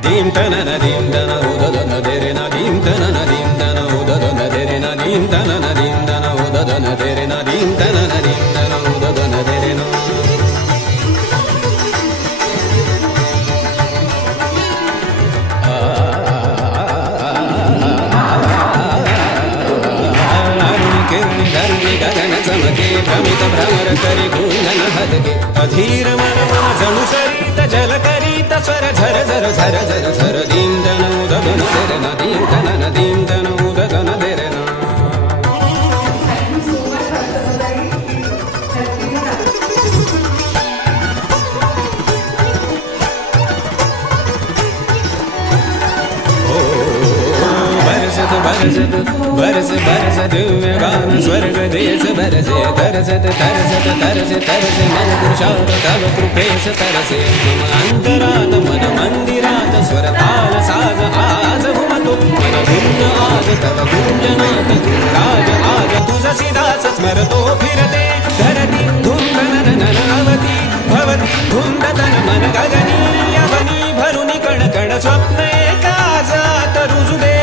Dim tanana dim dana udadana derena dim tanana dim dana udadana derena dim tanana dim dana udadana derena dim tanana dim dana udadana derena गगन चमके भ्रमित भ्रमर करी गुंजन हदके अधीर मन मन जणु सरित जल करीत स्वर झर झर झर झर झर दीन दन उदगन देरन दीन दन दीन दन उदगन देरन बरसत बरस बरस दिव्य गान स्वर्ग देश बरसे तरसत तरसत तरसे तरसे मन पुरुषार्थ तव कृपेश तरसे तुम अंतरात मन मंदिरात स्वर ताल साज आज हुमतो मन धुंज आज तव गुंजनात राज आज तुझ सिदास स्मरतो फिरते धरती धुंदन ननवती भवती धुंदतन मन गगनी अवनी भरुनी कण कण स्वप्न एका जात रुजुदे